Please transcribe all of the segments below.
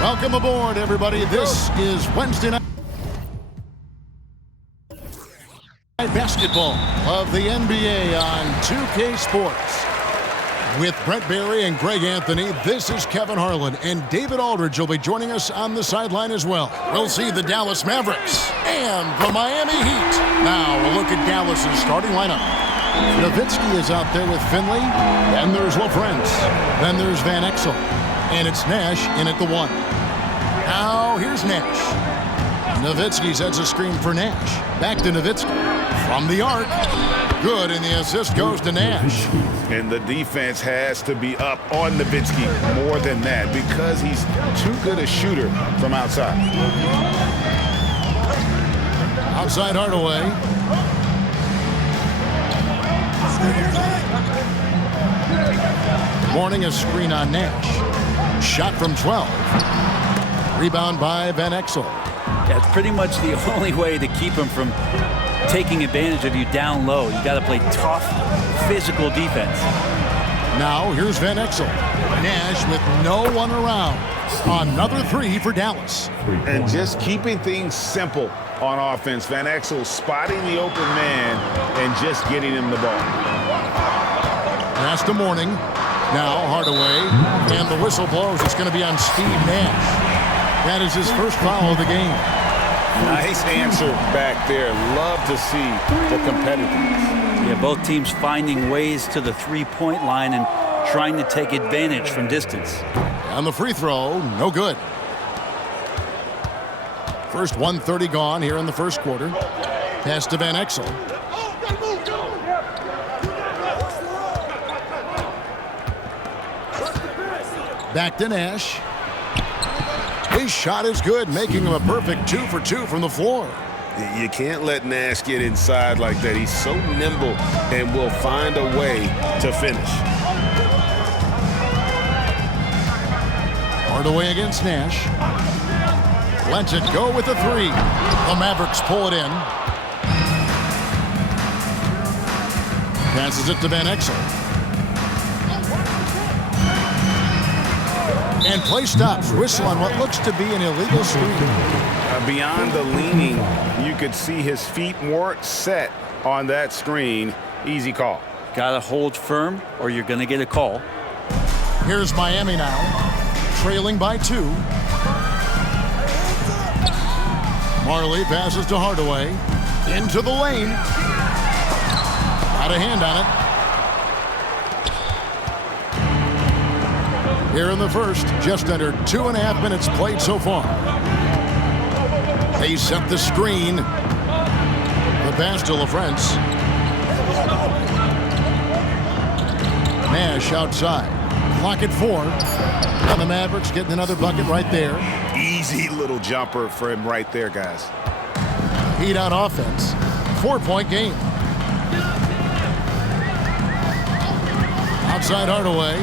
Welcome aboard, everybody. This is Wednesday night basketball of the NBA on 2K Sports. With Brent Barry and Greg Anthony, this is Kevin Harlan, and David Aldridge will be joining us on the sideline as well. We'll see the Dallas Mavericks and the Miami Heat. Now, we'll look at Dallas's starting lineup. Nowitzki is out there with Finley. Then there's LaFrance. Then there's Van Exel. And it's Nash in at the 1. Now, here's Nash. Nowitzki sets a screen for Nash. Back to Nowitzki. From the arc. Good, and the assist goes to Nash. And the defense has to be up on Nowitzki more than that because he's too good a shooter from outside. Outside Hardaway. Morning, a screen on Nash. Shot from 12. Rebound by Van Exel. That's pretty much the only way to keep him from taking advantage of you down low. You got to play tough, physical defense. Now, here's Van Exel. Nash with no one around. Another 3 for Dallas. And just keeping things simple on offense. Van Exel spotting the open man and just getting him the ball. Pass to Morning. Now Hardaway, and the whistle blows. It's going to be on Steve Nash. That is his first foul of the game. Nice answer back there. Love to see the competitiveness. Yeah, both teams finding ways to the three-point line and trying to take advantage from distance. And the free throw, no good. First 1:30 gone here in the first quarter. Pass to Van Exel. Back to Nash. His shot is good, making him a perfect 2 for 2 from the floor. You can't let Nash get inside like that. He's so nimble and will find a way to finish. Hardaway against Nash. Lets it go with the 3. The Mavericks pull it in. Passes it to Van Exel. And play stops. Whistle on what looks to be an illegal screen. Beyond the leaning, you could see his feet weren't set on that screen. Easy call. Got to hold firm or you're going to get a call. Here's Miami now, trailing by 2. Marley passes to Hardaway. Into the lane. Got a hand on it. Here in the first, just under 2.5 minutes played so far. They set the screen. The pass to LaFrance. Nash outside. Clock at 4. And the Mavericks getting another bucket right there. Easy little jumper for him right there, guys. Heat on offense. 4-point game. Outside Hardaway.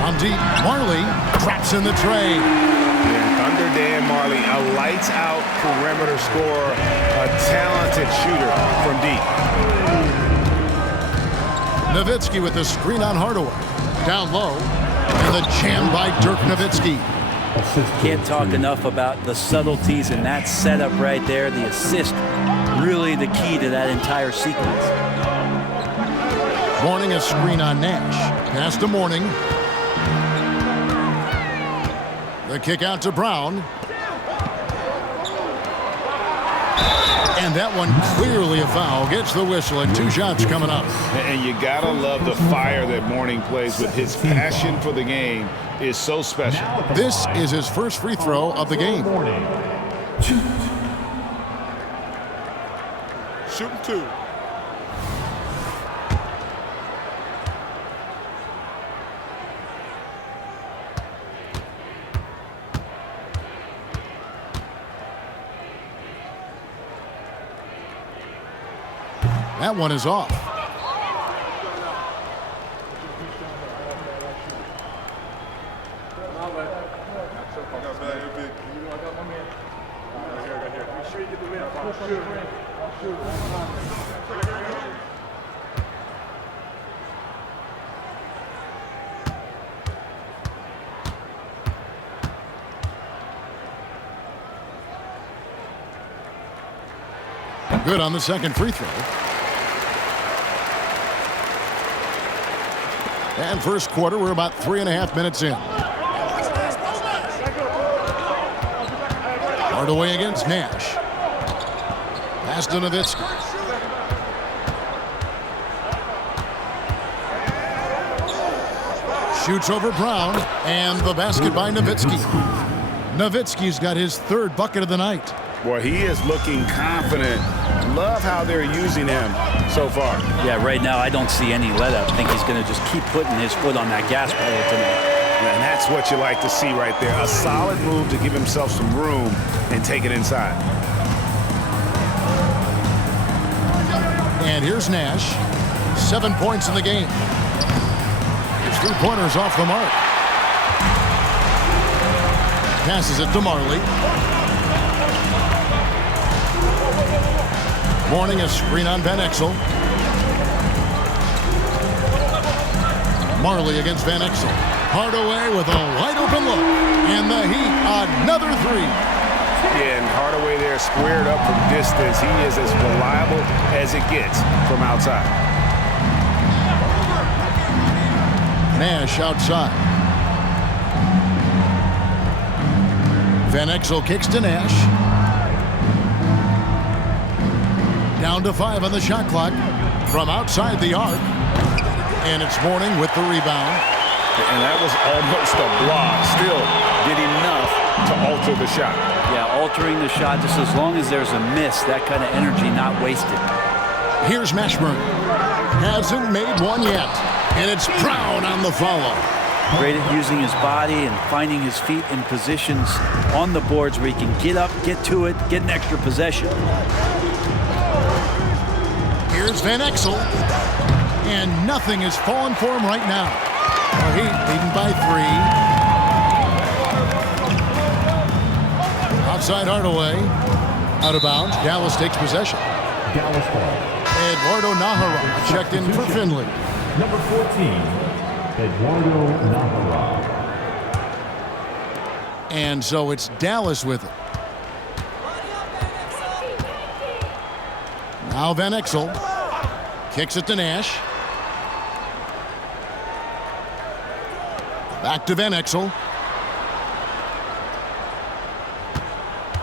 On deep, Marley traps in the tray. Yeah, Thunder Dan Marley, a lights-out perimeter scorer, a talented shooter from deep. Nowitzki with the screen on Hardaway. Down low, and the jam by Dirk Nowitzki. Can't talk enough about the subtleties in that setup right there. The assist, really the key to that entire sequence. Morning, a screen on Nash. Pass to Morning. The kick out to Brown. And that one clearly a foul. Gets the whistle and 2 shots coming up. And you gotta love the fire that Morning plays with. His passion for the game is so special. This is his first free throw of the game. Shooting 2. That one is off. Good on the second free throw. And first quarter, we're about 3.5 minutes in. Hardaway against Nash. Pass to Nowitzki. Shoots over Brown, and the basket by Nowitzki. Nowitzki's got his third bucket of the night. Boy, he is looking confident. Love how they're using him so far. Yeah, right now I don't see any let-up. I think he's going to just keep putting his foot on that gas pedal tonight. And that's what you like to see right there. A solid move to give himself some room and take it inside. And here's Nash. 7 points in the game. His three-pointers off the mark. Passes it to Marley. Morning, a screen on Van Exel. Marley against Van Exel. Hardaway with a wide-open look. And the Heat, another three. Yeah, and Hardaway there squared up from distance. He is as reliable as it gets from outside. Nash outside. Van Exel kicks to Nash. Down to 5 on the shot clock from outside the arc. And it's Mourning with the rebound. And that was almost a block. Still did enough to alter the shot. Yeah, altering the shot just as long as there's a miss, that kind of energy not wasted. Here's Mashburn. Hasn't made one yet. And it's Brown on the follow. Great at using his body and finding his feet in positions on the boards where he can get up, get to it, get an extra possession. Here's Van Exel. And nothing is falling for him right now. The Heat leading by 3. Outside Hardaway. Out of bounds. Dallas takes possession. Dallas ball. Eduardo Nahara checked in for Finley. Number 14, Eduardo Nahara. And so it's Dallas with it. Now Van Exel kicks it to Nash. Back to Van Exel.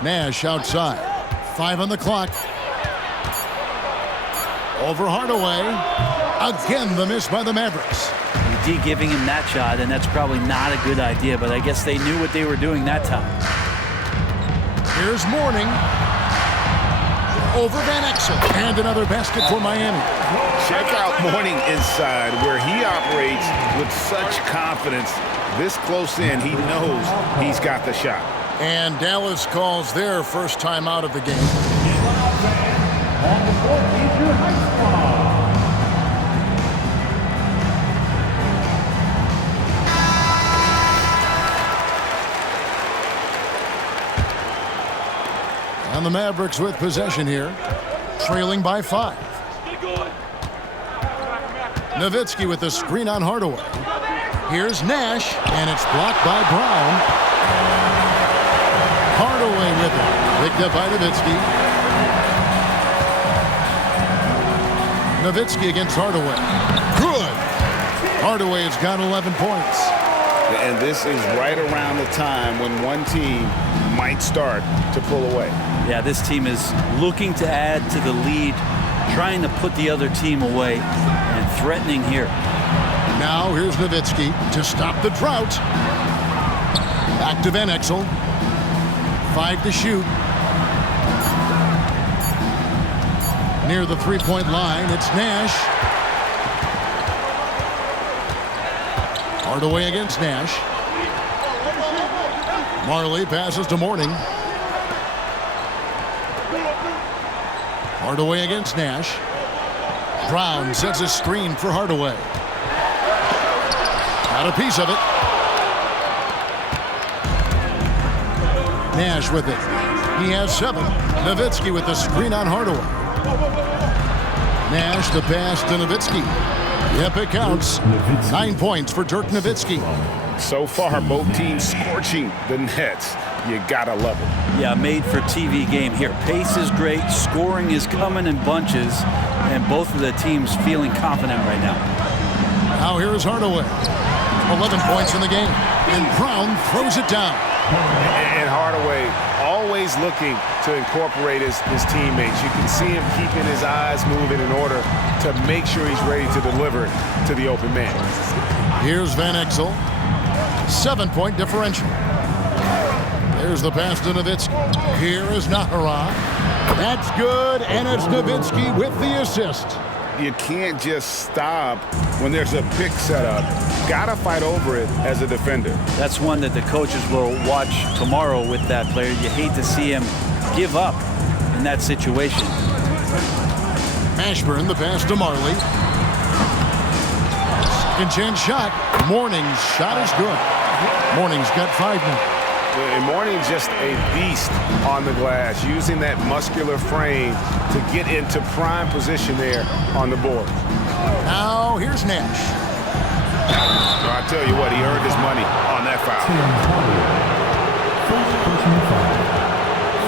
Nash outside. 5 on the clock. Over Hardaway. Again, the miss by the Mavericks. UD giving him that shot, and that's probably not a good idea, but I guess they knew what they were doing that time. Here's Mourning. Over Van Exel. And another basket for Miami. Check out Mourning inside where he operates with such confidence. This close in, he knows he's got the shot. And Dallas calls their first time out of the game. On the court, he's your high squad. And the Mavericks with possession here, trailing by 5. Nowitzki with the screen on Hardaway. Here's Nash, and it's blocked by Brown. Hardaway with it, picked up by Nowitzki. Nowitzki against Hardaway. Good! Hardaway has got 11 points. And this is right around the time when one team might start to pull away. Yeah, this team is looking to add to the lead, trying to put the other team away, and threatening here. Now here's Nowitzki to stop the drought. Back to Van Exel. 5 to shoot. Near the three-point line, it's Nash. Hardaway against Nash. Marley passes to Mourning. Hardaway against Nash. Brown sets a screen for Hardaway. Got a piece of it. Nash with it. He has 7. Nowitzki with the screen on Hardaway. Nash the pass to Nowitzki. Yep, it counts. 9 points for Dirk Nowitzki. So far, both teams scorching the Nets. You gotta love it. Yeah, made for TV game here. Pace is great, scoring is coming in bunches, and both of the teams feeling confident right now. Now here is Hardaway. 11 points in the game, and Brown throws it down. And Hardaway always looking to incorporate his teammates. You can see him keeping his eyes moving in order to make sure he's ready to deliver it to the open man. Here's Van Exel. 7-point differential. There's the pass to Nowitzki. Here is Nahara. That's good, and it's Nowitzki with the assist. You can't just stop when there's a pick set up. Gotta fight over it as a defender. That's one that the coaches will watch tomorrow with that player. You hate to see him give up in that situation. Ashburn, the pass to Marley. Second chance shot. Morning's shot is good. Morning's got 5 now. And Morning's just a beast on the glass, using that muscular frame to get into prime position there on the board. Now here's Nash. Well, I tell you what, he earned his money on that foul.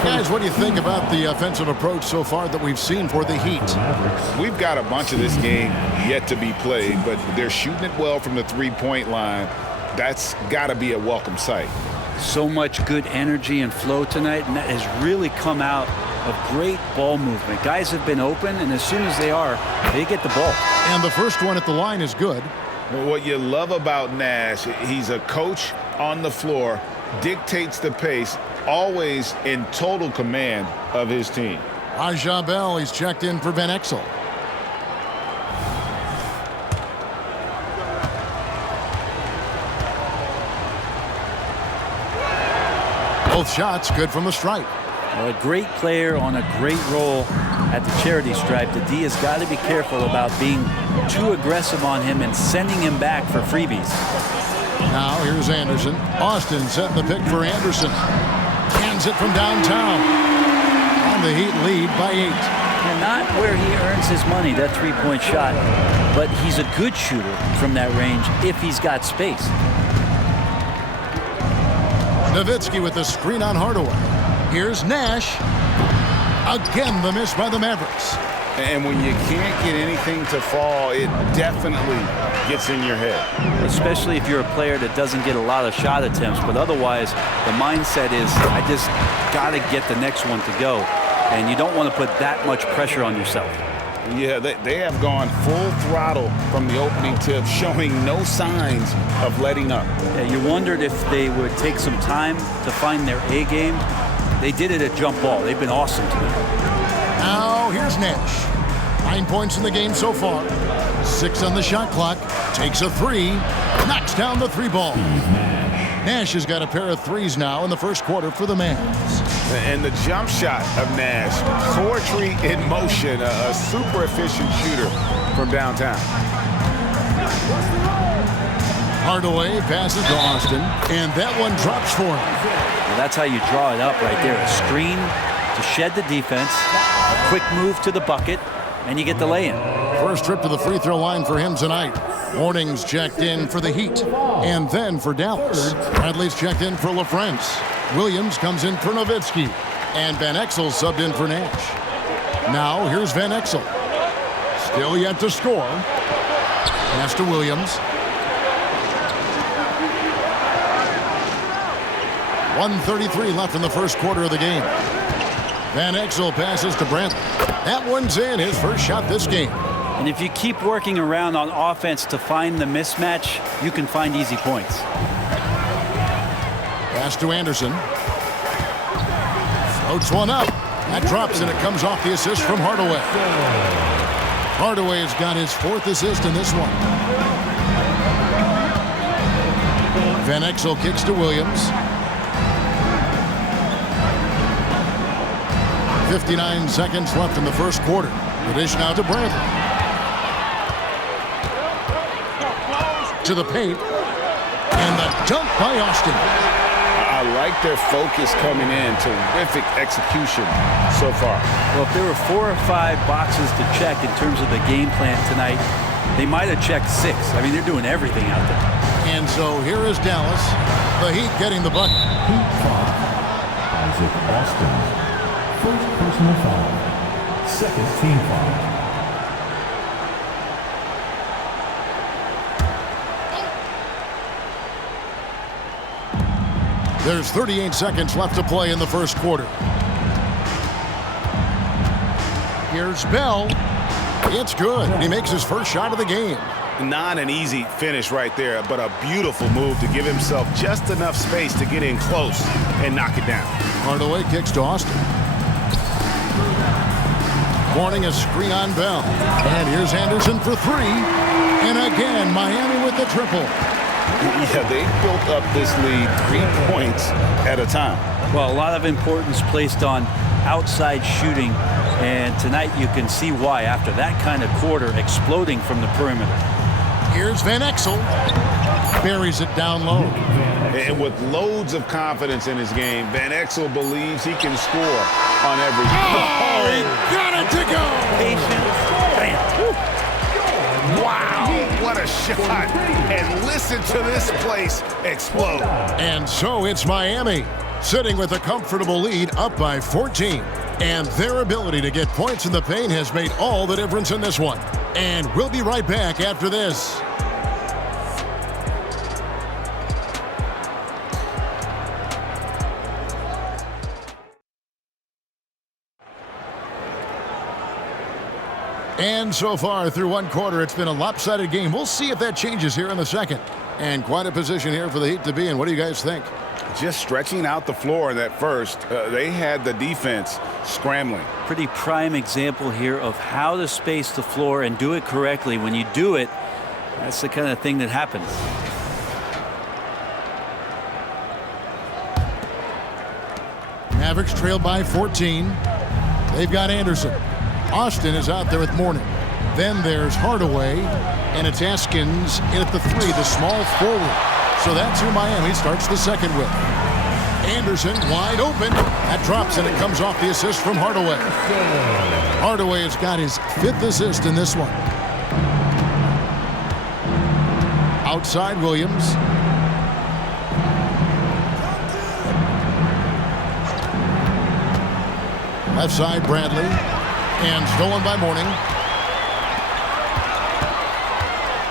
Guys, what do you think about the offensive approach so far that we've seen for the Heat? We've got a bunch of this game yet to be played, but they're shooting it well from the three-point line. That's got to be a welcome sight. So much good energy and flow tonight, and that has really come out of great ball movement. Guys have been open, and as soon as they are, they get the ball. And the first one at the line is good. What you love about Nash, he's a coach on the floor, dictates the pace, always in total command of his team. Aja Bell, he's checked in for Van Exel. Both shots good from the stripe. Well, a great player on a great role at the charity stripe. The D has got to be careful about being too aggressive on him and sending him back for freebies. Now here's Anderson. Austin setting the pick for Anderson. Hands it from downtown. And the Heat lead by 8. And not where he earns his money, that three-point shot, but he's a good shooter from that range if he's got space. Nowitzki with the screen on Hardaway. Here's Nash. Again, the miss by the Mavericks. And when you can't get anything to fall, it definitely gets in your head. Especially if you're a player that doesn't get a lot of shot attempts, but otherwise the mindset is, I just got to get the next one to go. And you don't want to put that much pressure on yourself. Yeah, they have gone full throttle from the opening tip, showing no signs of letting up. Yeah, you wondered if they would take some time to find their A game. They did it at jump ball. They've been awesome tonight. Now here's Nash. 9 points in the game so far. 6 on the shot clock. Takes a 3. Knocks down the 3 ball. Nash has got a pair of 3s now in the first quarter for the Mavs. And the jump shot of Nash, poetry in motion, a super efficient shooter from downtown. Hardaway passes to Austin, and that one drops for him. Well, that's how you draw it up right there. A screen to shed the defense, a quick move to the bucket, and you get the lay-in. First trip to the free throw line for him tonight. Morning's checked in for the Heat, and then for Dallas. Bradley's checked in for LaFrance. Williams comes in for Nowitzki, and Van Exel subbed in for Nash. Now here's Van Exel. Still yet to score. Pass to Williams. 1:33 left in the first quarter of the game. Van Exel passes to Brantley. That one's in, his first shot this game. And if you keep working around on offense to find the mismatch, you can find easy points. Pass to Anderson. Floats one up. That drops, and it comes off the assist from Hardaway. Hardaway has got his 4th assist in this one. Van Exel kicks to Williams. 59 seconds left in the first quarter. The dish now to Bradley. To the paint. And the dunk by Austin. I like their focus coming in. Terrific execution so far. Well, if there were 4 or 5 boxes to check in terms of the game plan tonight, they might have checked 6. I mean, they're doing everything out there. And so here is Dallas. The Heat getting the bucket. Isaac Austin. First personal foul. Second team foul. There's 38 seconds left to play in the first quarter. Here's Bell. It's good. He makes his first shot of the game. Not an easy finish right there, but a beautiful move to give himself just enough space to get in close and knock it down. Hardaway kicks to Austin. Warning, a screen on Bell. And here's Anderson for three. And again, Miami with the triple. Yeah, they built up this lead 3 points at a time. Well, a lot of importance placed on outside shooting, and tonight you can see why after that kind of quarter exploding from the perimeter. Here's Van Exel. Buries it down low. And with loads of confidence in his game, Van Exel believes he can score on every Oh, he got it to go. Patient. Bam. Wow, what a shot. And listen to this place explode. And so it's Miami, sitting with a comfortable lead up by 14. And their ability to get points in the paint has made all the difference in this one. And we'll be right back after this. And so far through one quarter, it's been a lopsided game. We'll see if that changes here in the second. And quite a position here for the Heat to be in. What do you guys think? Just stretching out the floor in that first. They had the defense scrambling. Pretty prime example here of how to space the floor and do it correctly. When you do it, that's the kind of thing that happens. Mavericks trailed by 14. They've got Anderson. Austin is out there with Mourning. Then there's Hardaway, and it's Askins in at the three, the small forward. So that's who Miami starts the second with. Anderson wide open. That drops, and it comes off the assist from Hardaway. Hardaway has got his 5th assist in this one. Outside Williams. Left side Bradley. And stolen by Mourning.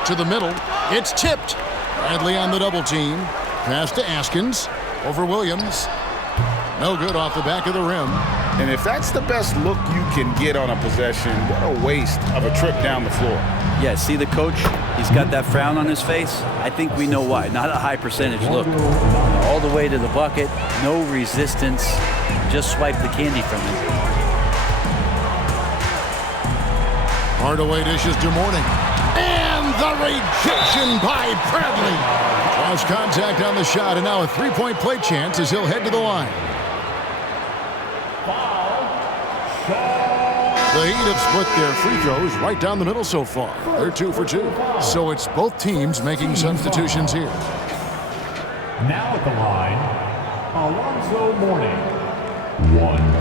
To the middle. It's tipped. Bradley on the double team. Pass to Askins. Over Williams. No good off the back of the rim. And if that's the best look you can get on a possession, what a waste of a trip down the floor. Yeah, see the coach? He's got that frown on his face. I think we know why. Not a high percentage look. All the way to the bucket. No resistance. Just swipe the candy from him. Hardaway dishes to Mourning. And the rejection by Bradley. Lost contact on the shot, and now a three-point play chance as he'll head to the line. The Heat have split their free throws right down the middle so far. They're 2 for 2. So it's both teams making substitutions here. Now at the line, Alonzo Mourning. 1.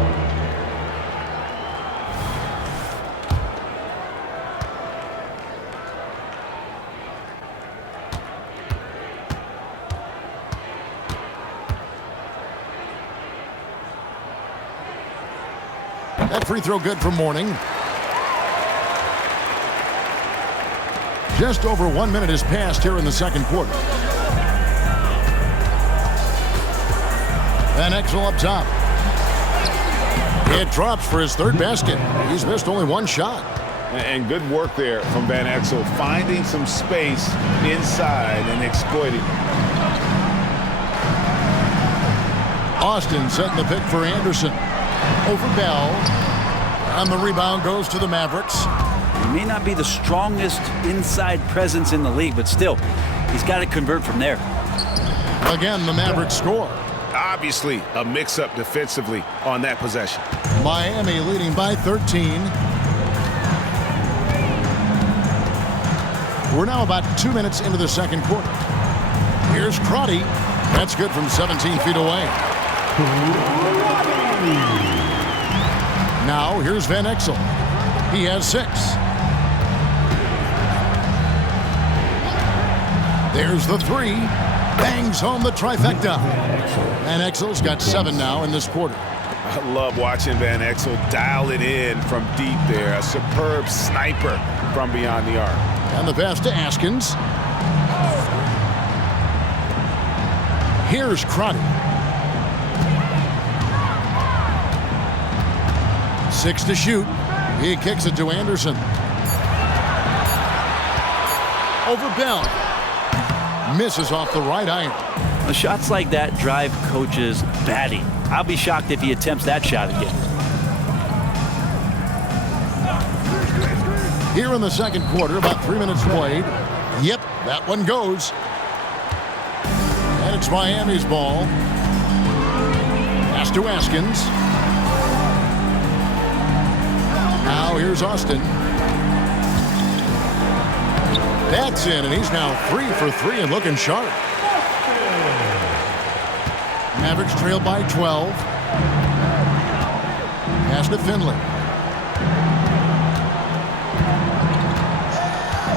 That free throw good from Mourning. Just over 1 minute has passed here in the second quarter. Van Exel up top. It drops for his 3rd basket. He's missed only 1 shot. And good work there from Van Exel, finding some space inside and exploiting it. Austin setting the pick for Anderson. Over Bell. And the rebound goes to the Mavericks. He may not be the strongest inside presence in the league, but still, he's got to convert from there. Again, the Mavericks score. Obviously, a mix-up defensively on that possession. Miami leading by 13. We're now about 2 minutes into the second quarter. Here's Crotty. That's good from 17 feet away. Now here's Van Exel. He has 6. There's the 3. Bangs home the trifecta. Van Exel's got 7 now in this quarter. I love watching Van Exel dial it in from deep there. A superb sniper from beyond the arc. And the pass to Askins. Here's Crotty. 6 to shoot. He kicks it to Anderson. Over Bell. Misses off the right iron. The shots like that drive coaches batty. I'll be shocked if he attempts that shot again. Here in the second quarter, about 3 minutes played. Yep, that one goes. And it's Miami's ball. Pass to Askins. Now here's Austin. That's in, and he's now 3 for 3 and looking sharp. Mavericks trail by 12. Pass to Finley.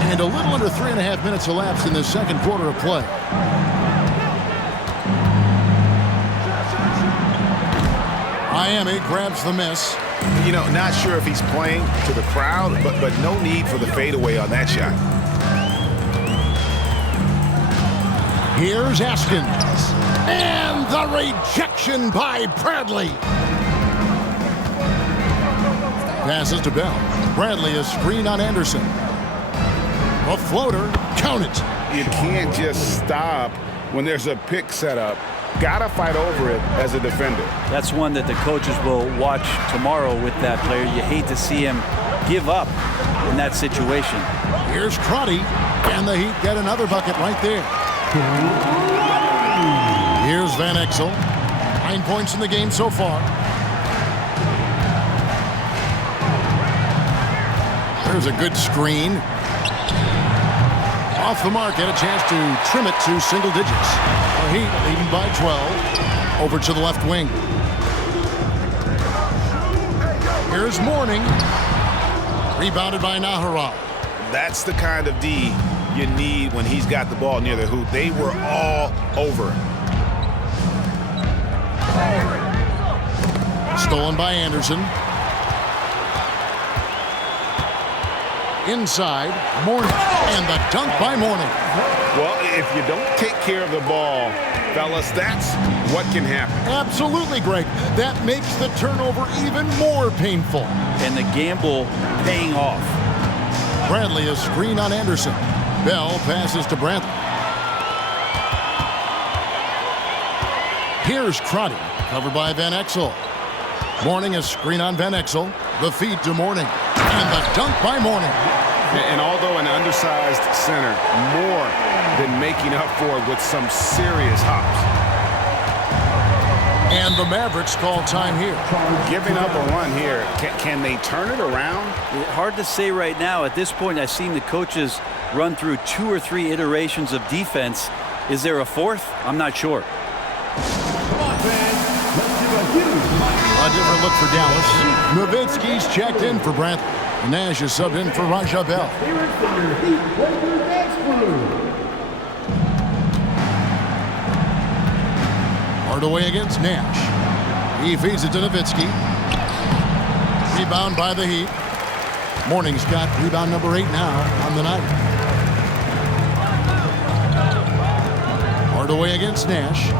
And a little under 3.5 minutes elapsed in the second quarter of play. Miami grabs the miss. You know, not sure if he's playing to the crowd, but no need for the fadeaway on that shot. Here's Askins. And the rejection by Bradley. Passes to Bell. Bradley is screen on Anderson. A floater. Count it. You can't just stop when there's a pick set up. Gotta fight over it as a defender. That's one that the coaches will watch tomorrow with that player. You hate to see him give up in that situation. Here's Crotty. And the Heat get another bucket right there. Here's Van Exel. 9 points in the game so far. There's a good screen. Off the mark, and a chance to trim it to single digits. The Heat leading by 12. Over to the left wing. Here's Mourning. Rebounded by Nahara. That's the kind of D you need when he's got the ball near the hoop. They were all over him. Stolen by Anderson. Inside, Mourning. And the dunk by Mourning. Well, if you don't take care of the ball, fellas, that's what can happen. Absolutely, Greg. That makes the turnover even more painful. And the gamble paying off. Bradley is screen on Anderson. Bell passes to Bradley. Here's Crotty, covered by Van Exel. Mourning is screen on Van Exel. The feed to Mourning. And the dunk by Mourning. And although an undersized center, more than making up for it with some serious hops. And the Mavericks call time here. Giving up a run here. Can they turn it around? Hard to say right now. At this point, I've seen the coaches run through 2 or 3 iterations of defense. Is there a fourth? I'm not sure. A different look for Dallas. Nowitzki's checked in for Brantley. Nash is subbed in for Raja Bell. Hardaway against Nash. He feeds it to Nowitzki. Rebound by the Heat. Mourning's got rebound number 8 now on the night. Hardaway against Nash.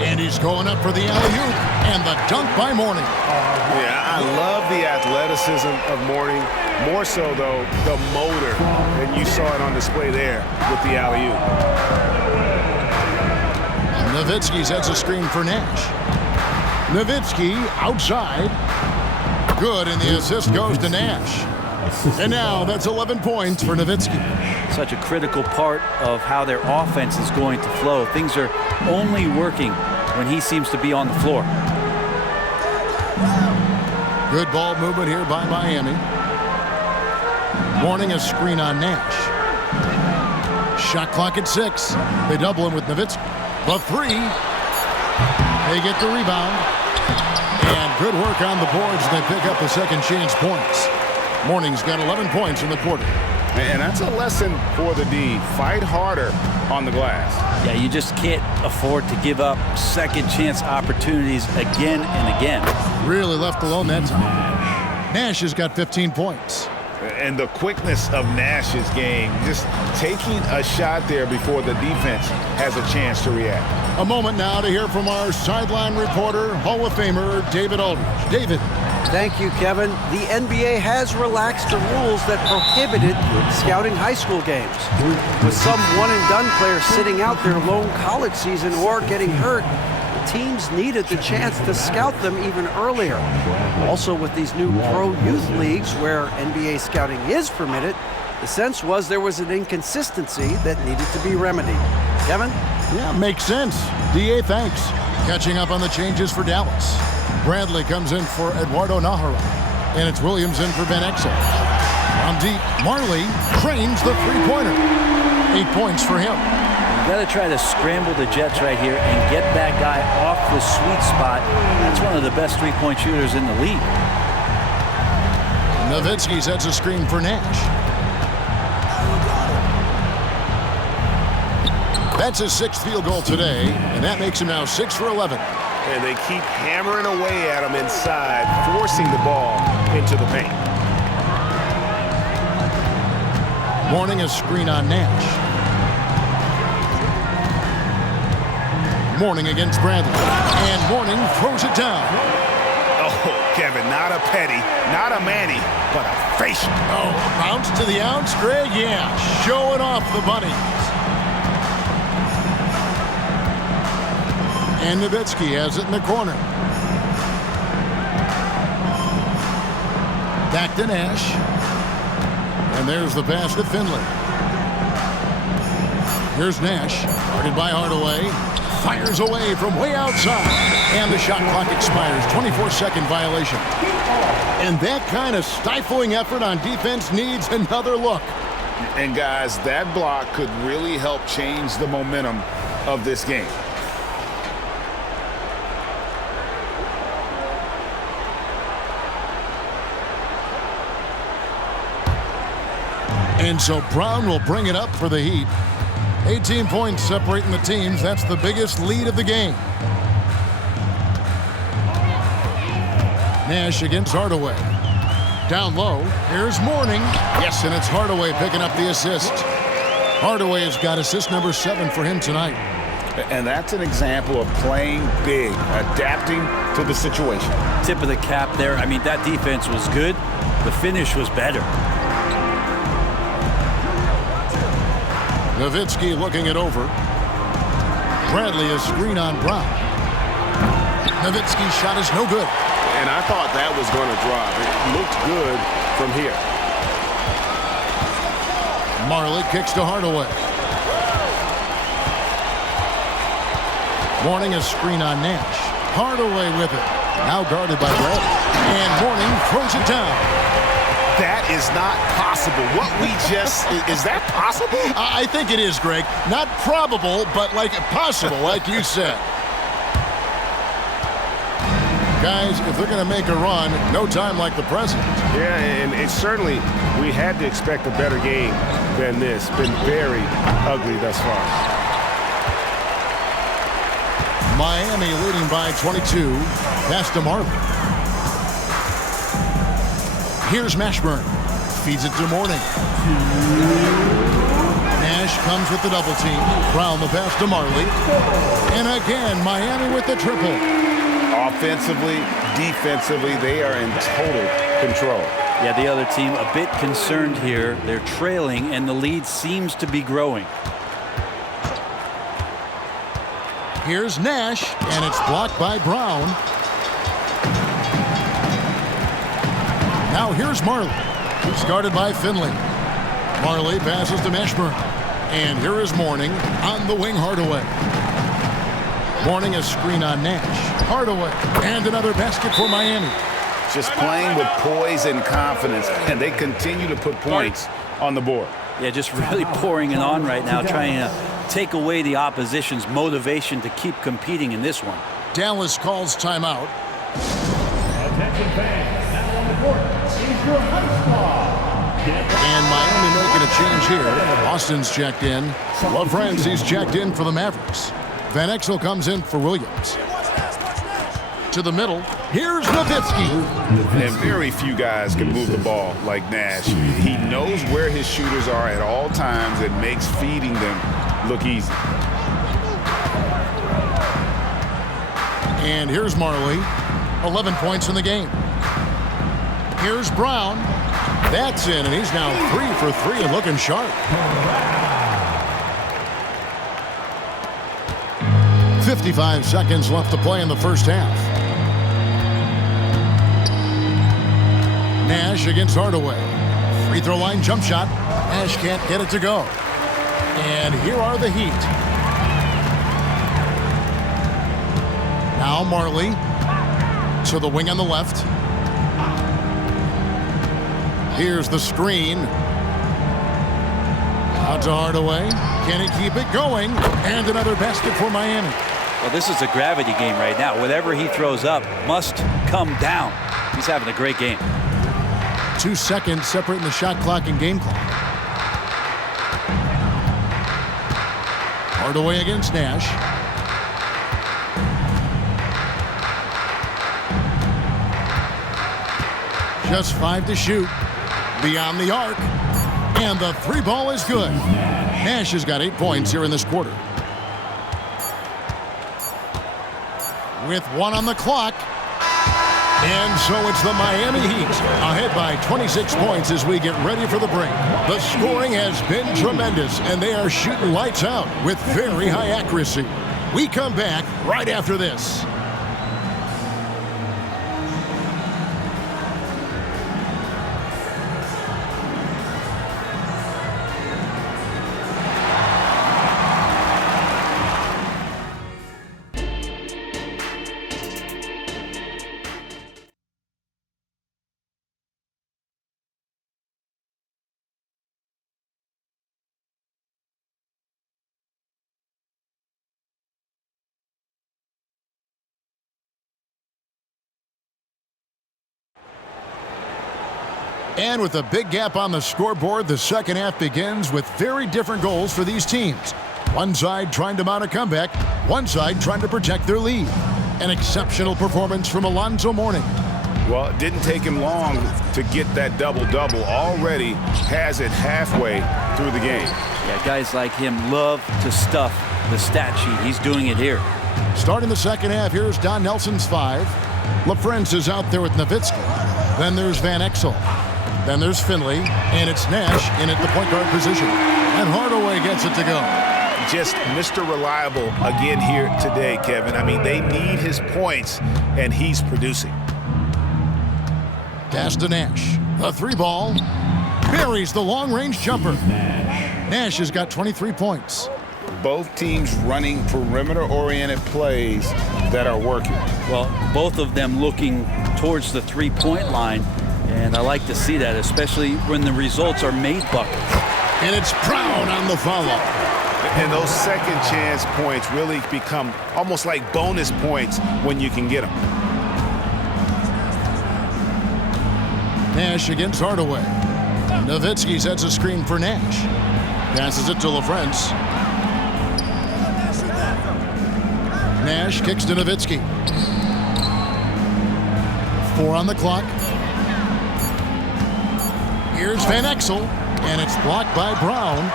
And he's going up for the alley-oop. And the dunk by Mourning. Yeah, I love the athleticism of Mourning. More so, though, the motor. And you saw it on display there with the alley-oop. Nowitzki sets a screen for Nash. Nowitzki outside. Good, and the assist goes to Nash. And now that's 11 points for Nowitzki. Such a critical part of how their offense is going to flow. Things are only working when he seems to be on the floor. Good ball movement here by Miami. Mourning a screen on Nash. Shot clock at 6. They double him with Nowitzki. The 3. They get the rebound. And good work on the boards. They pick up the second chance points. Mourning's got 11 points in the quarter. And that's a lesson for the D. Fight harder on the glass. Yeah, you just can't afford to give up second chance opportunities again and again. Really left alone that time. Nash has got 15 points. And the quickness of Nash's game, just taking a shot there before the defense has a chance to react. A moment now to hear from our sideline reporter, Hall of Famer David Aldridge. David. Thank you, Kevin. The NBA has relaxed the rules that prohibited scouting high school games. With some one-and-done players sitting out their lone college season or getting hurt, the teams needed the chance to scout them even earlier. Also, with these new pro youth leagues where NBA scouting is permitted, the sense was there was an inconsistency that needed to be remedied. Kevin? Yeah, makes sense. DA, thanks. Catching up on the changes for Dallas. Bradley comes in for Eduardo Nahara, and it's Williams in for Ben Exel. On deep, Marley trains the three-pointer. 8 points for him. You got to try to scramble the Jets right here and get that guy off the sweet spot. That's one of the best three-point shooters in the league. Nowitzki sets a screen for Nash. That's his 6th field goal today, and that makes him now 6 for 11. And they keep hammering away at him inside, forcing the ball into the paint. Mourning a screen on Nash. Mourning against Bradley. And Mourning throws it down. Oh, Kevin, not a petty, not a Manny, but a facial. Oh, bounce to the ounce, Greg? Yeah, showing off the bunnies. And Nowitzki has it in the corner. Back to Nash. And there's the pass to Finley. Here's Nash, guarded by Hardaway. Fires away from way outside. And the shot clock expires. 24-second violation. And that kind of stifling effort on defense needs another look. And guys, that block could really help change the momentum of this game. And so Brown will bring it up for the Heat. 18 points separating the teams. That's the biggest lead of the game. Nash against Hardaway. Down low. Here's Mourning. Yes, and it's Hardaway picking up the assist. Hardaway has got assist number 7 for him tonight. And that's an example of playing big, adapting to the situation. Tip of the cap there. I mean, that defense was good. The finish was better. Nowitzki looking it over. Bradley a screen on Brown. Nowitzki's shot is no good. And I thought that was going to drop. It looked good from here. Marley kicks to Hardaway. Mourning a screen on Nash. Hardaway with it. Now guarded by Bradley. And Mourning throws it down. That is not possible. What we just, is that possible? I think it is, Greg. Not probable, but like possible, like you said. Guys, if they're going to make a run, no time like the present. Yeah, and it's certainly, we had to expect a better game than this. Been very ugly thus far. Miami leading by 22. Pass to Marley. Here's Mashburn. Feeds it to Mourning. Nash comes with the double team. Brown the pass to Marley. And again, Miami with the triple. Offensively, defensively, they are in total control. Yeah, the other team a bit concerned here. They're trailing, and the lead seems to be growing. Here's Nash, and it's blocked by Brown. Now here's Marley. He's guarded by Finley. Marley passes to Mashburn. And here is Mourning on the wing, Hardaway. Mourning a screen on Nash. Hardaway. And another basket for Miami. Just playing with poise and confidence, and they continue to put points on the board. Yeah, just really pouring it on right now, trying to take away the opposition's motivation to keep competing in this one. Dallas calls timeout. Attention fans, now on the court is your high squad. And Miami making change here. Austin's checked in. LaFrance, he's checked in for the Mavericks. Van Exel comes in for Williams. To the middle. Here's Nowitzki. And very few guys can move the ball like Nash. He knows where his shooters are at all times and makes feeding them look easy. And here's Marley. 11 points in the game. Here's Brown. That's in, and he's now 3 for 3 and looking sharp. 55 seconds left to play in the first half. Nash against Hardaway. Free throw line jump shot. Nash can't get it to go. And here are the Heat. Now Marley to the wing on the left. Here's the screen. Out to Hardaway. Can he keep it going? And another basket for Miami. Well, this is a gravity game right now. Whatever he throws up must come down. He's having a great game. 2 seconds separating the shot clock and game clock. Hardaway against Nash. Just 5 to shoot. Beyond the arc. And the 3 ball is good. Nash has got 8 points here in this quarter. With 1 on the clock. And so it's the Miami Heat ahead by 26 points as we get ready for the break. The scoring has been tremendous, and they are shooting lights out with very high accuracy. We come back right after this. And with a big gap on the scoreboard, the second half begins with very different goals for these teams. One side trying to mount a comeback, one side trying to protect their lead. An exceptional performance from Alonzo Mourning. Well, it didn't take him long to get that double-double. Already has it halfway through the game. Yeah, guys like him love to stuff the stat sheet. He's doing it here. Starting the second half, here's Don Nelson's 5. LaFrance is out there with Nowitzki. Then there's Van Exel. Then there's Finley, and it's Nash in at the point guard position. And Hardaway gets it to go. Just Mr. Reliable again here today, Kevin. I mean, they need his points, and he's producing. Pass to Nash. The 3 ball. Buries the long-range jumper. Nash has got 23 points. Both teams running perimeter-oriented plays that are working. Well, both of them looking towards the three-point line. And I like to see that, especially when the results are made buckets. And it's Brown on the follow. And those second chance points really become almost like bonus points when you can get them. Nash against Hardaway. Nowitzki sets a screen for Nash. Passes it to LaFrance. Nash kicks to Nowitzki. 4 on the clock. Here's Van Exel, and it's blocked by Brown.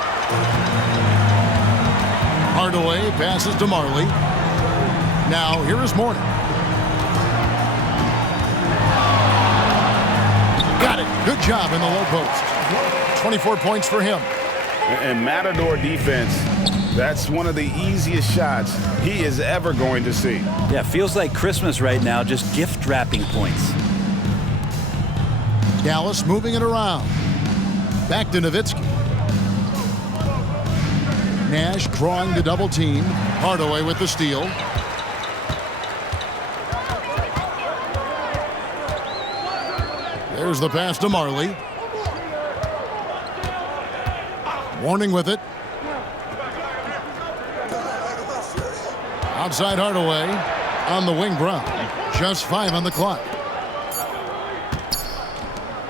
Hardaway passes to Marley. Now here is Mourning. Got it. Good job in the low post. 24 points for him. And Matador defense, that's one of the easiest shots he is ever going to see. Yeah, feels like Christmas right now, just gift wrapping points. Dallas moving it around. Back to Nowitzki. Nash drawing the double team. Hardaway with the steal. There's the pass to Marley. Mourning with it. Outside Hardaway. On the wing, Brown. Just 5 on the clock.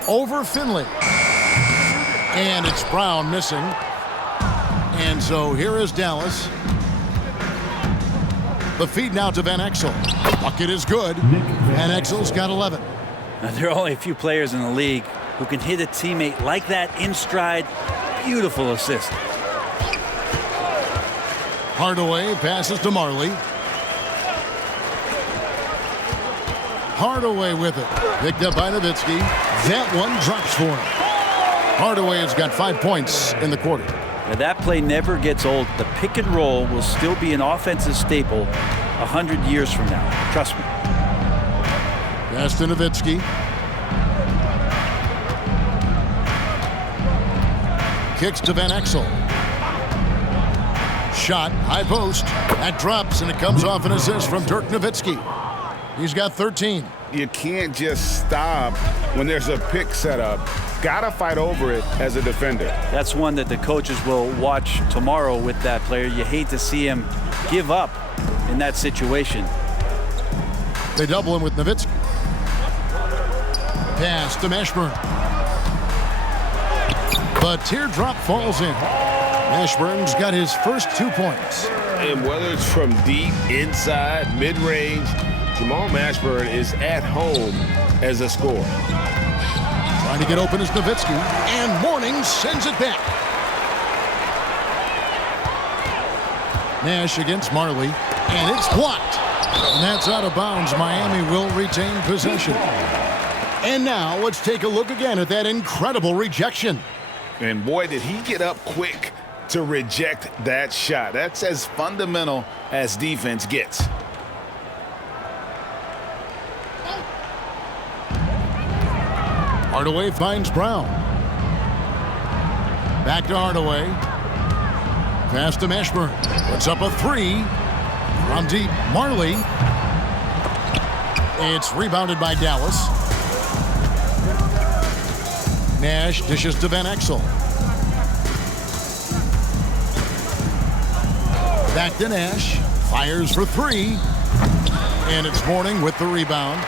Over Finley. And it's Brown missing. And so here is Dallas. The feed now to Van Exel. Bucket is good. Van Exel's got 11. Now, there are only a few players in the league who can hit a teammate like that in stride. Beautiful assist. Hardaway passes to Marley. Hardaway with it. Picked up by Nowitzki. That one drops for him. Hardaway has got 5 points in the quarter. Now, that play never gets old. The pick and roll will still be an offensive staple 100 years from now. Trust me. Pass to Nowitzki. Kicks to Van Exel. Shot, high post. That drops, and it comes off an assist from Dirk Nowitzki. He's got 13. You can't just stop when there's a pick set up. Gotta fight over it as a defender. That's one that the coaches will watch tomorrow with that player. You hate to see him give up in that situation. They double him with Nowitzki. Pass to Mashburn. The teardrop falls in. Mashburn's got his first 2 points. And whether it's from deep, inside, mid-range, Jamal Mashburn is at home as a scorer. Trying to get open is Nowitzki, and Mourning sends it back. Nash against Marley, and it's blocked. And that's out of bounds. Miami will retain possession. And now let's take a look again at that incredible rejection. And boy, did he get up quick to reject that shot. That's as fundamental as defense gets. Hardaway finds Brown. Back to Hardaway. Pass to Mashburn. Puts up a 3. From deep, Marley. It's rebounded by Dallas. Nash dishes to Van Exel. Back to Nash. Fires for 3. And it's Mourning with the rebound.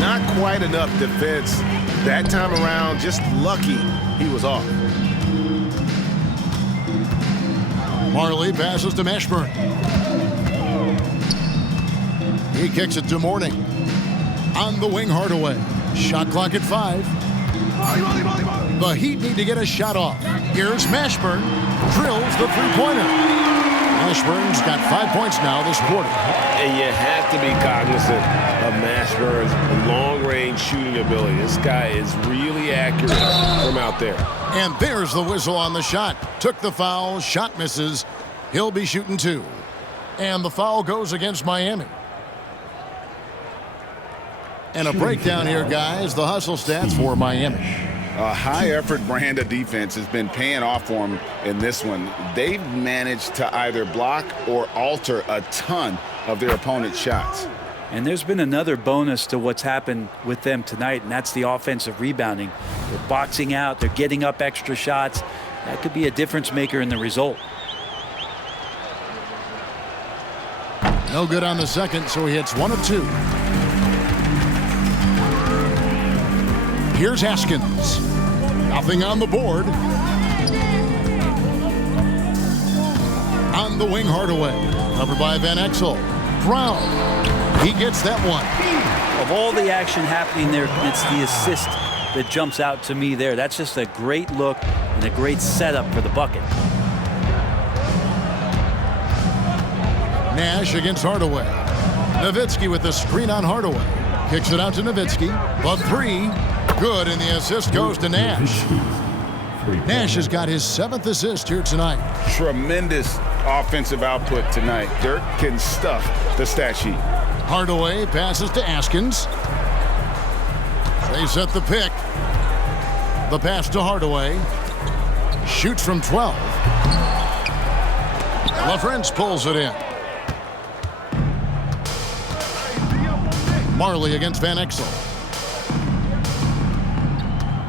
Not quite enough defense that time around. Just lucky he was off. Marley passes to Mashburn. He kicks it to Mourning. On the wing, Hardaway. Shot clock at 5. The Heat need to get a shot off. Here's Mashburn. Drills the three-pointer. Mashburn's got 5 points now this quarter. And you have to be cognizant of Mashburn's long-range shooting ability. This guy is really accurate from out there. And there's the whistle on the shot. Took the foul. Shot misses. He'll be shooting 2. And the foul goes against Miami. And a breakdown here, guys. The hustle stats for Miami. A high-effort brand of defense has been paying off for them in this one. They've managed to either block or alter a ton of their opponent's shots. And there's been another bonus to what's happened with them tonight, and that's the offensive rebounding. They're boxing out. They're getting up extra shots. That could be a difference maker in the result. No good on the second, so he hits 1 of 2. Here's Haskins. Nothing on the board. On the wing, Hardaway. Covered by Van Exel. Brown. He gets that one. Of all the action happening there, it's the assist that jumps out to me there. That's just a great look and a great setup for the bucket. Nash against Hardaway. Nowitzki with the screen on Hardaway. Kicks it out to Nowitzki. The 3. Good, and the assist goes to Nash. Nash has got his 7th assist here tonight. Tremendous offensive output tonight. Dirk can stuff the stat sheet. Hardaway passes to Haskins. They set the pick. The pass to Hardaway. Shoots from 12. LaFrance pulls it in. Marley against Van Exel.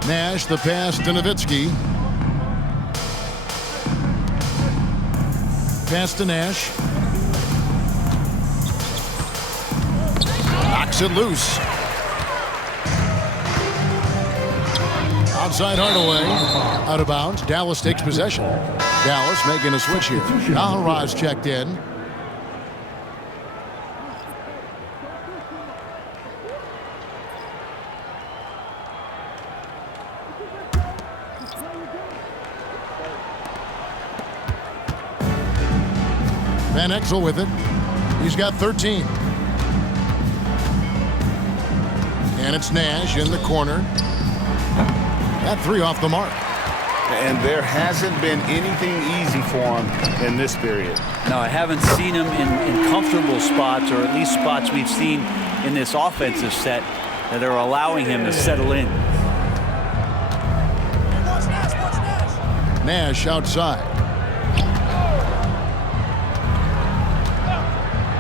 Nash, the pass to Nowitzki. Pass to Nash. Knocks it loose. Outside Hardaway. Out of bounds. Dallas takes possession. Dallas making a switch here. Al-Harraz checked in. Van Exel with it. He's got 13. And it's Nash in the corner. That three off the mark. And there hasn't been anything easy for him in this period. No, I haven't seen him in comfortable spots, or at least spots we've seen in this offensive set that are allowing him to settle in. Nash outside.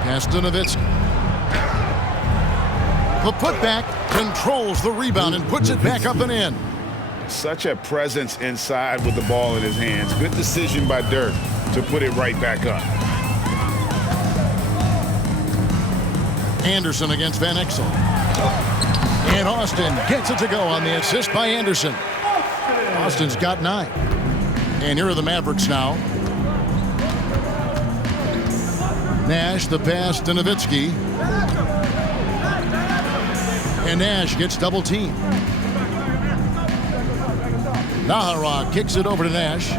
Pass to Nowitzki. The putback controls the rebound and puts it back up and in. Such a presence inside with the ball in his hands. Good decision by Dirk to put it right back up. Anderson against Van Exel. And Austin gets it to go on the assist by Anderson. Austin's got 9. And here are the Mavericks now. Nash, the pass to Nowitzki. And Nash gets double teamed. Nahara kicks it over to Nash.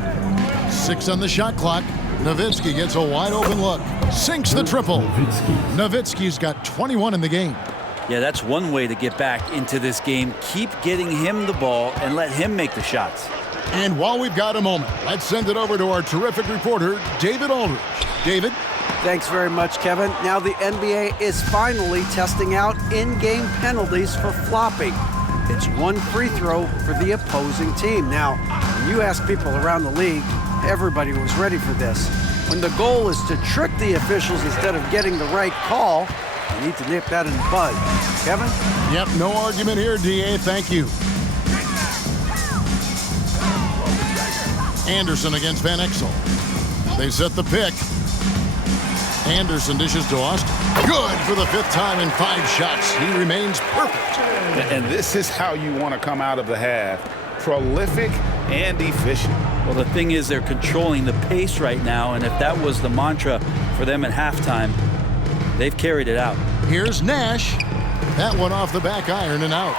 6 on the shot clock. Nowitzki gets a wide open look. Sinks the triple. Nowitzki's got 21 in the game. Yeah, that's one way to get back into this game. Keep getting him the ball and let him make the shots. And while we've got a moment, let's send it over to our terrific reporter, David Aldridge. David? Thanks very much, Kevin. Now the NBA is finally testing out in-game penalties for flopping. It's one free throw for the opposing team. Now, when you ask people around the league, everybody was ready for this. When the goal is to trick the officials instead of getting the right call, you need to nip that in the bud. Kevin? Yep, no argument here, DA. Thank you. Anderson against Van Exel. They set the pick. Anderson dishes to Austin. Good for the 5th time in 5 shots. He remains perfect. And this is how you want to come out of the half. Prolific and efficient. Well, the thing is, they're controlling the pace right now, and if that was the mantra for them at halftime, they've carried it out. Here's Nash. That one off the back iron and out.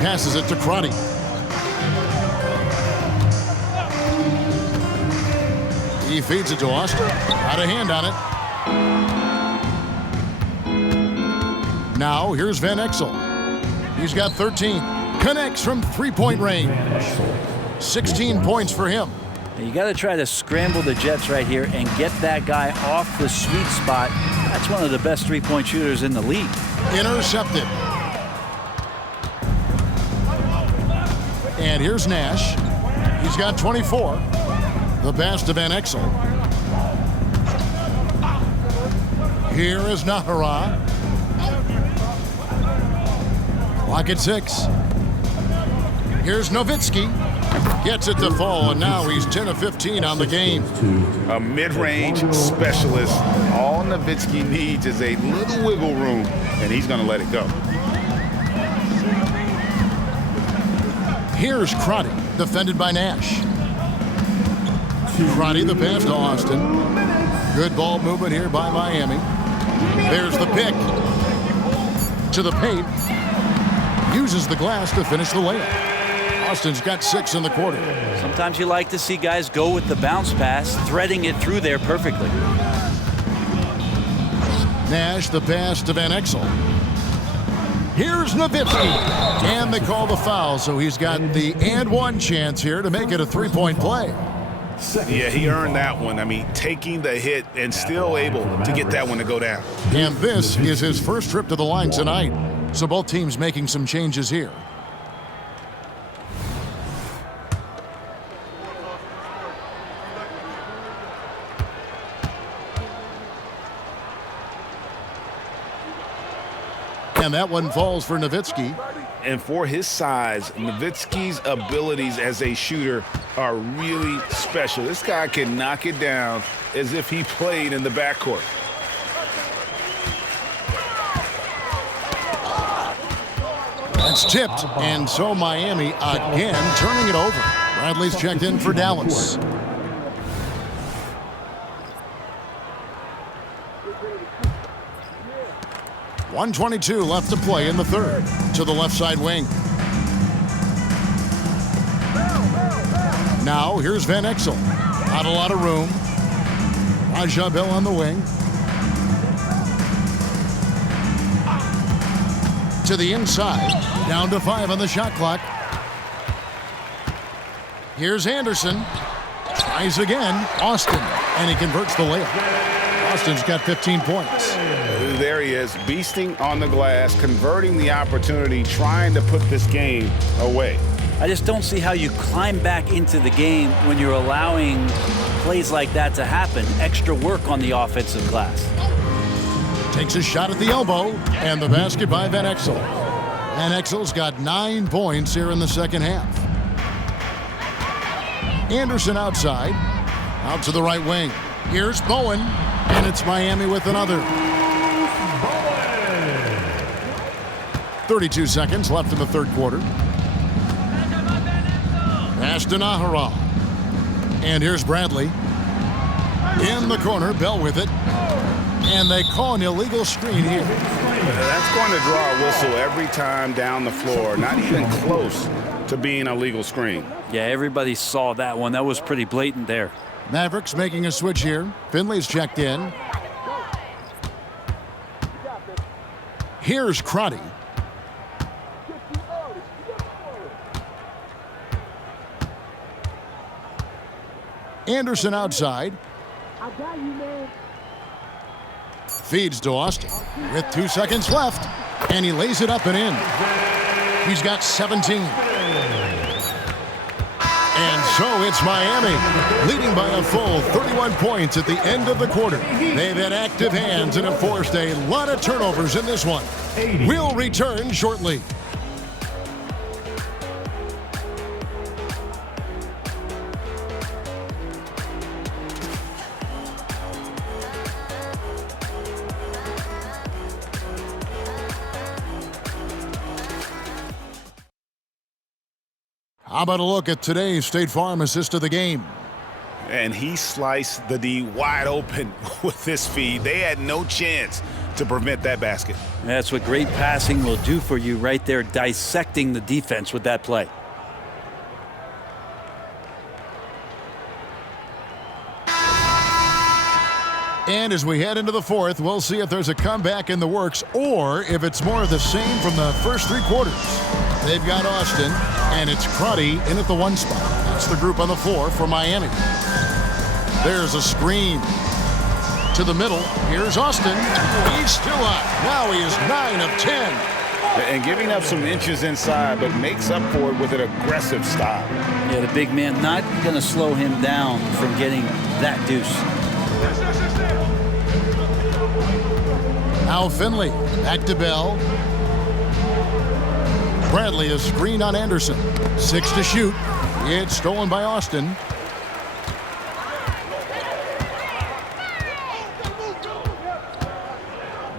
Passes it to Crotty. He feeds it to Austin. Out of hand on it. Now here's Van Exel. He's got 13. Connects from 3-point range. 16 points for him. You got to try to scramble the Jets right here and get that guy off the sweet spot. That's one of the best 3-point shooters in the league. Intercepted. And here's Nash. He's got 24. The pass to Van Exel. Here is Nahara. Clock at 6. Here's Nowitzki. Gets it to fall, and now he's 10 of 15 on the game. A mid-range specialist. All Nowitzki needs is a little wiggle room, and he's going to let it go. Here's Crotty, defended by Nash. Crotty, the pass to Austin. Good ball movement here by Miami. There's the pick. To the paint. Uses the glass to finish the layup. Austin's got 6 in the quarter. Sometimes you like to see guys go with the bounce pass, threading it through there perfectly. Nash, the pass to Van Exel. Here's Nowitzki. And they call the foul, so he's got the and one chance here to make it a 3-point play. Yeah, he earned that one. I mean, taking the hit and still able to get that one to go down. And this is his first trip to the line tonight. So both teams making some changes here. And that one falls for Nowitzki. And for his size, Nowitzki's abilities as a shooter are really special. This guy can knock it down as if he played in the backcourt. That's tipped, and so Miami again turning it over. Bradley's checked in for Dallas. .122 left to play in the third. To the left side wing. Now here's Van Exel. Not a lot of room. Raja Bell on the wing. To the inside. Down to 5 on the shot clock. Here's Anderson. Tries again. Austin. And he converts the layup. Austin's got 15 points. There he is, beasting on the glass, converting the opportunity, trying to put this game away. I just don't see how you climb back into the game when you're allowing plays like that to happen. Extra work on the offensive glass. Takes a shot at the elbow, and the basket by Van Exel. Van Exel's got 9 points here in the second half. Anderson outside, out to the right wing. Here's Bowen, and it's Miami with another. 32 seconds left in the third quarter. Pass to Nahara. And here's Bradley. In the corner, Bell with it. And they call an illegal screen here. That's going to draw a whistle every time down the floor. Not even close to being a legal screen. Yeah, everybody saw that one. That was pretty blatant there. Mavericks making a switch here. Finley's checked in. Here's Crotty. Anderson outside. Feeds to Austin with 2 seconds left, and he lays it up and in. He's got 17. And so it's Miami, leading by a full 31 points at the end of the quarter. They've had active hands and have forced a lot of turnovers in this one. We'll return shortly. How about a look at today's State Farm assist of the game? And he sliced the D wide open with this feed. They had no chance to prevent that basket. That's what great passing will do for you right there, dissecting the defense with that play. And as we head into the fourth, we'll see if there's a comeback in the works or if it's more of the same from the first 3 quarters. They've got Austin, and it's Crotty in at the 1 spot. That's the group on the floor for Miami. There's a screen to the middle. Here's Austin. He's still up. Now he is 9 of 10. And giving up some inches inside, but makes up for it with an aggressive style. Yeah, the big man not going to slow him down from getting that deuce. Now Finley, back to Bell. Bradley is screened on Anderson. 6 to shoot. It's stolen by Austin.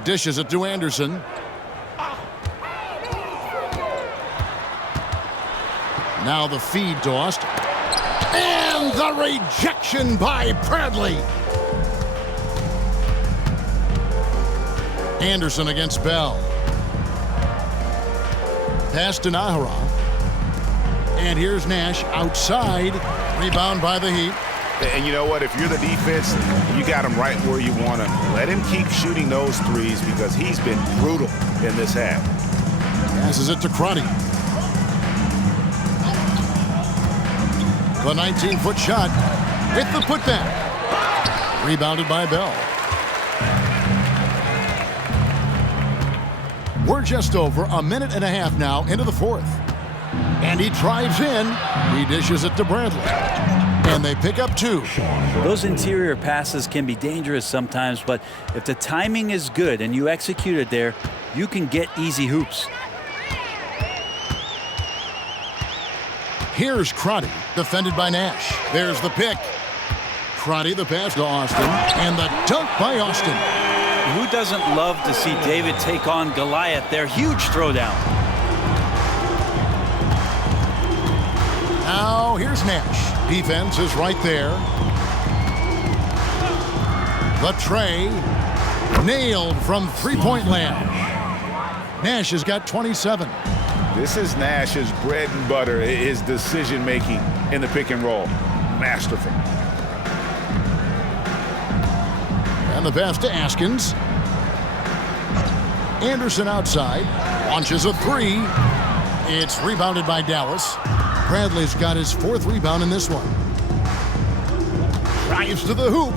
Dishes it to Anderson. Now the feed to Austin. And the rejection by Bradley. Anderson against Bell. Pass to Nahara. And here's Nash outside. Rebound by the Heat. And you know what? If you're the defense, you got him right where you want him. Let him keep shooting those threes because he's been brutal in this half. Passes it to Crotty. The 19-foot shot with the putback. Rebounded by Bell. We're just over a minute and a half now into the fourth. And he drives in. He dishes it to Bradley. And they pick up 2. Those interior passes can be dangerous sometimes, but if the timing is good and you execute it there, you can get easy hoops. Here's Crotty, defended by Nash. There's the pick. Crotty, the pass to Austin. And the dunk by Austin. Who doesn't love to see David take on Goliath? Their huge throwdown. So here's Nash. Defense is right there. The tray. Nailed from three-point land. Nash has got 27. This is Nash's bread and butter, his decision-making in the pick and roll. Masterful. And the pass to Askins. Anderson outside. Launches a three. It's rebounded by Dallas. Bradley's got his fourth rebound in this one. Drives to the hoop.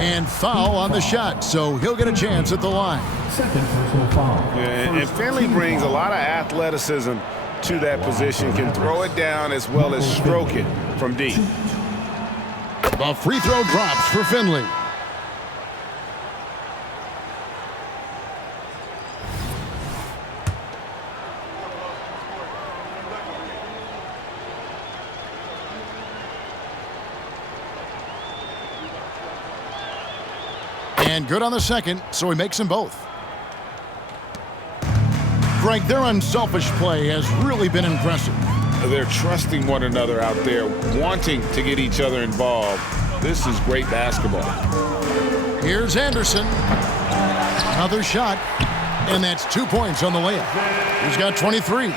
And foul on the shot, so he'll get a chance at the line. Second personal foul. And Finley brings a lot of athleticism to that position. Can throw it down as well as stroke it from deep. The free throw drops for Finley. And good on the second, so he makes them both. Greg, their unselfish play has really been impressive. They're trusting one another out there, wanting to get each other involved. This is great basketball. Here's Anderson. Another shot, and that's 2 points on the layup. He's got 23.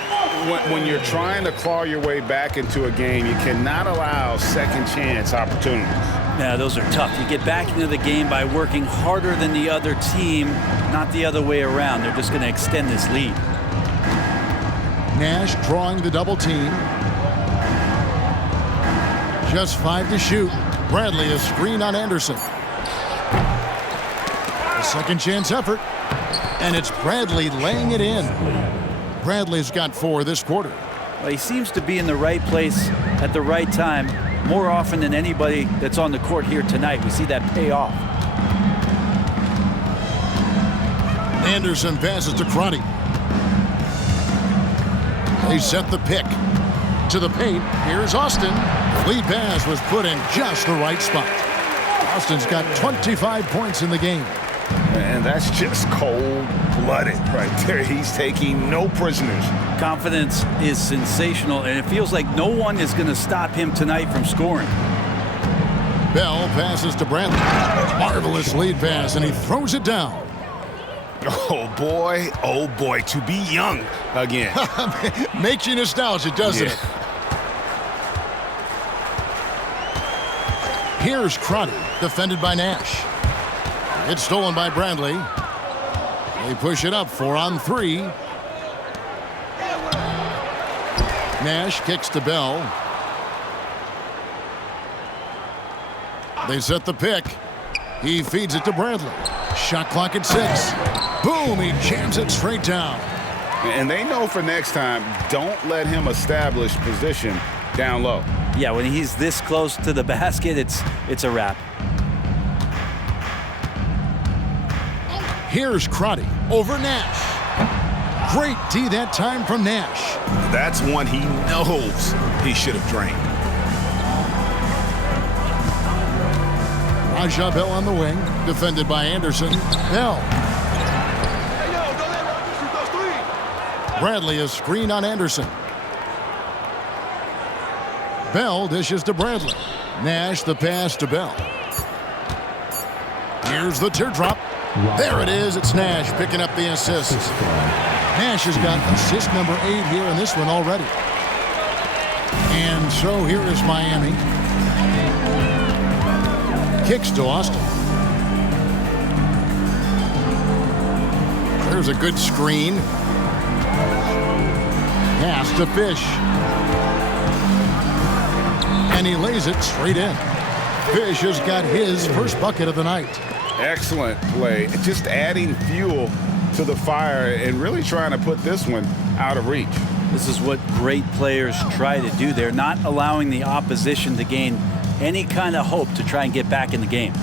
When you're trying to claw your way back into a game, you cannot allow second chance opportunities. Yeah, those are tough. You get back into the game by working harder than the other team, not the other way around. They're just going to extend this lead. Nash drawing the double team. Just 5 to shoot. Bradley a screen on Anderson. A second chance effort. And it's Bradley laying it in. Bradley's got 4 this quarter. Well, he seems to be in the right place at the right time more often than anybody that's on the court here tonight. We see that pay off. Anderson passes to Crotty. They set the pick to the paint. Here's Austin. The lead pass was put in just the right spot. Austin's got 25 points in the game. And that's just cold-blooded right there. He's taking no prisoners. Confidence is sensational, and it feels like no one is going to stop him tonight from scoring. Bell passes to Bradley. Marvelous lead pass, and he throws it down. Oh, boy, to be young again. Makes you nostalgic, doesn't it? Here's Crotty, defended by Nash. It's stolen by Bradley. They push it up 4 on 3. Nash kicks to Bell. They set the pick. He feeds it to Bradley. Shot clock at 6. Boom, he jams it straight down. And they know for next time, don't let him establish position down low. Yeah, when he's this close to the basket, it's a wrap. Here's Crotty over Nash. Great D that time from Nash. That's one he knows he should have drained. Raja Bell on the wing, defended by Anderson. Bell. Bradley a screen on Anderson. Bell dishes to Bradley. Nash the pass to Bell. Here's the teardrop. There it is. It's Nash picking up the assist. Nash has got assist number 8 here in this one already. And so here is Miami. Kicks to Austin. There's a good screen. Pass to Fish. And he lays it straight in. Fish has got his first bucket of the night. Excellent play. Just adding fuel to the fire and really trying to put this one out of reach. This is what great players try to do. They're not allowing the opposition to gain any kind of hope to try and get back in the game.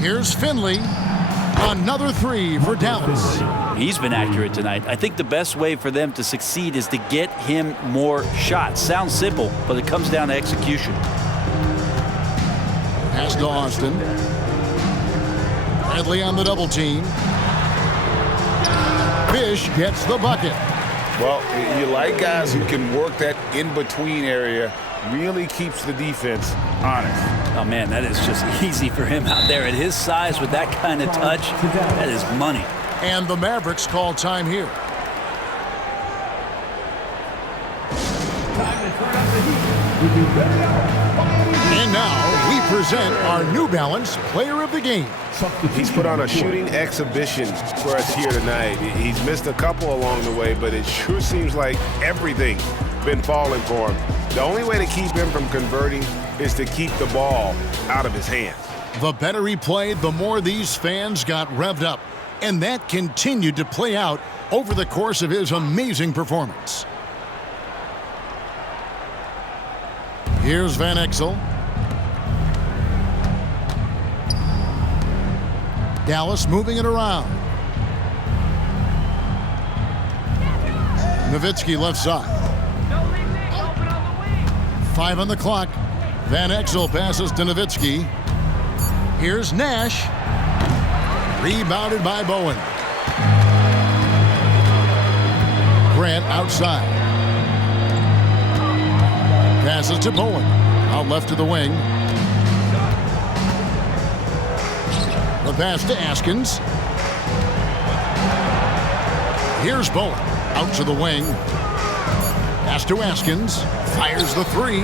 Here's Finley. Another 3 for Dallas. He's been accurate tonight. I think the best way for them to succeed is to get him more shots. Sounds simple, but it comes down to execution. Pass to Austin. Bradley on the double team. Fish gets the bucket. Well, you like guys who can work that in-between area, really keeps the defense honest. Oh, man, that is just easy for him out there. At his size with that kind of touch, that is money. And the Mavericks call time here. And now we present our New Balance Player of the Game. He's put on a shooting exhibition for us here tonight. He's missed a couple along the way, but it sure seems like everything's been falling for him. The only way to keep him from converting is to keep the ball out of his hands. The better he played, the more these fans got revved up. And that continued to play out over the course of his amazing performance. Here's Van Exel. Dallas moving it around. Nowitzki left side. 5 on the clock. Van Exel passes to Nowitzki. Here's Nash. Rebounded by Bowen. Grant outside. Passes to Bowen. Out left to the wing. The pass to Askins. Here's Bowen. Out to the wing. Pass to Askins. Fires the three.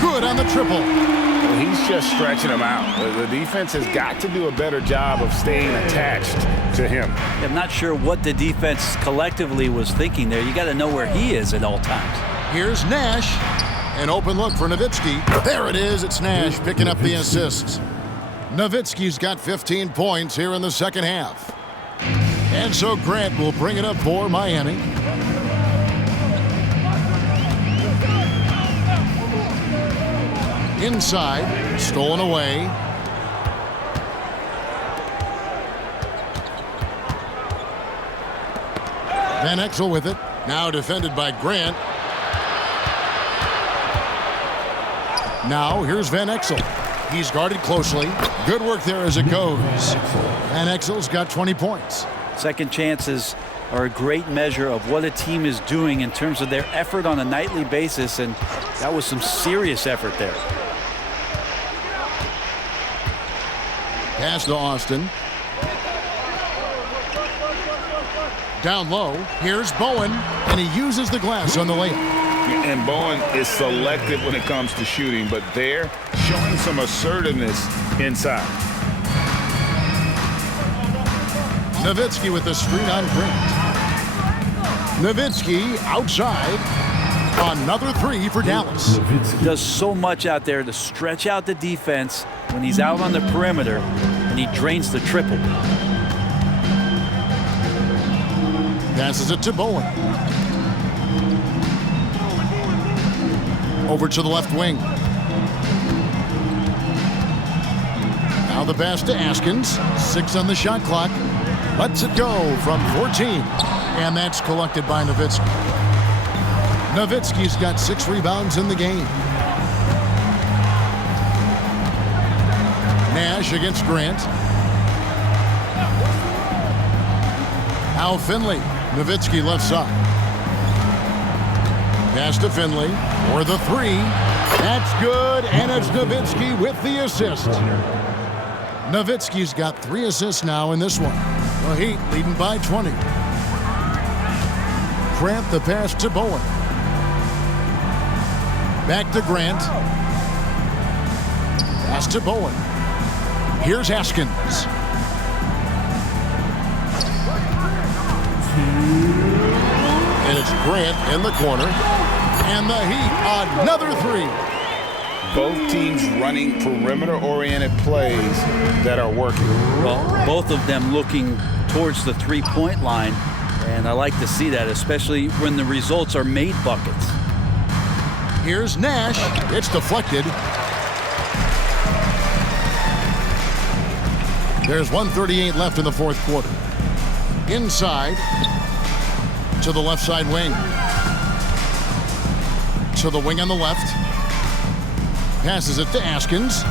Good on the triple. Well, he's just stretching him out. The defense has got to do a better job of staying attached to him. I'm not sure what the defense collectively was thinking there. You got to know where he is at all times. Here's Nash. An open look for Nowitzki. There it is. It's Nash picking up the assist. Nowitzki's got 15 points here in the second half. And so Grant will bring it up for Miami. Inside, stolen away. Van Exel with it. Now defended by Grant. Now here's Van Exel. He's guarded closely. Good work there as it goes. Van Exel's got 20 points. Second chances are a great measure of what a team is doing in terms of their effort on a nightly basis, and that was some serious effort there. Pass to Austin. Down low. Here's Bowen, and he uses the glass on the layup. And Bowen is selective when it comes to shooting, but they're showing some assertiveness inside. Nowitzki with the screen on Grant. Nowitzki outside. Another three for Dallas. Does so much out there to stretch out the defense when he's out on the perimeter, and he drains the triple. Passes it to Bowen. Over to the left wing. Now the pass to Askins. 6 on the shot clock. Lets it go from 14. And that's collected by Nowitzki. Nowitzki's got 6 rebounds in the game. Nash against Grant. Now Finley. Nowitzki left side. Pass to Finley for the three. That's good, and it's Nowitzki with the assist. Nowitzki's got 3 assists now in this one. The Heat leading by 20. Grant the pass to Bowen. Back to Grant. Pass to Bowen. Here's Askins. And it's Grant in the corner. And the Heat, another three. Both teams running perimeter-oriented plays that are working. Well, both of them looking towards the three-point line, and I like to see that, especially when the results are made buckets. Here's Nash. It's deflected. There's 1:38 left in the fourth quarter. Inside to the left side wing. To the wing on the left. Passes it to Askins.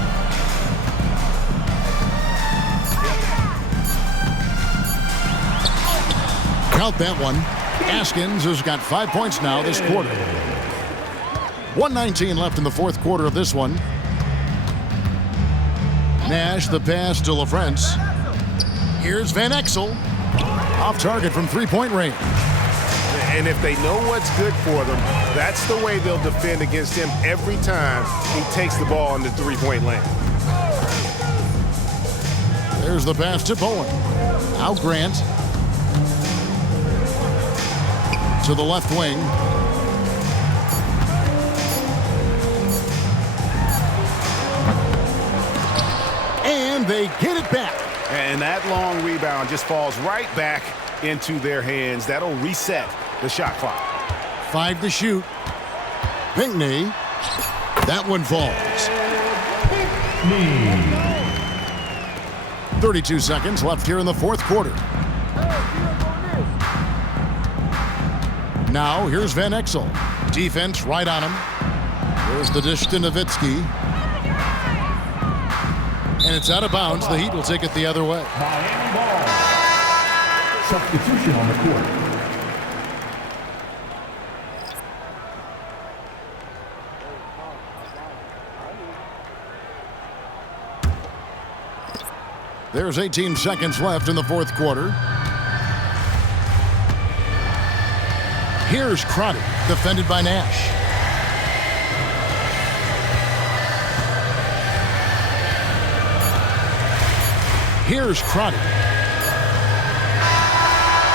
Count that one. Askins has got 5 points now this quarter. 1:19 left in the fourth quarter of this one. Nash, the pass to LaFrance. Here's Van Exel. Off target from three-point range. And if they know what's good for them, that's the way they'll defend against him every time he takes the ball in the three-point lane. There's the pass to Bowen. Out Grant. To the left wing. And they get it back. And that long rebound just falls right back into their hands. That'll reset the shot clock. 5 to shoot. Pinckney. That one falls. 32 seconds left here in the fourth quarter. Now here's Van Exel. Defense right on him. There's the dish to Nowitzki. And it's out of bounds. The Heat will take it the other way. Miami ball. Substitution on the court. There's 18 seconds left in the fourth quarter. Here's Crotty, defended by Nash. Here's Crotty.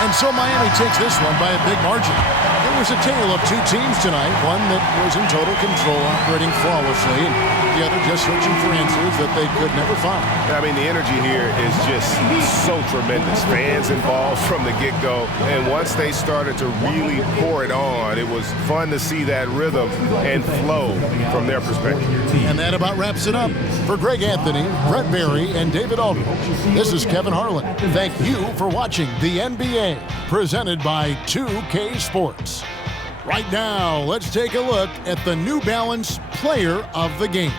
And so Miami takes this one by a big margin. It was a tale of two teams tonight, one that was in total control, operating flawlessly, and the other just searching for answers that they could never find. I mean, the energy here is just so tremendous. Fans involved from the get-go, and once they started to really pour it on, it was fun to see that rhythm and flow from their perspective. And that about wraps it up. For Greg Anthony, Brett Barry, and David Aldridge, this is Kevin Harlan. Thank you for watching the NBA, presented by 2K Sports. Right now, let's take a look at the New Balance Player of the Game.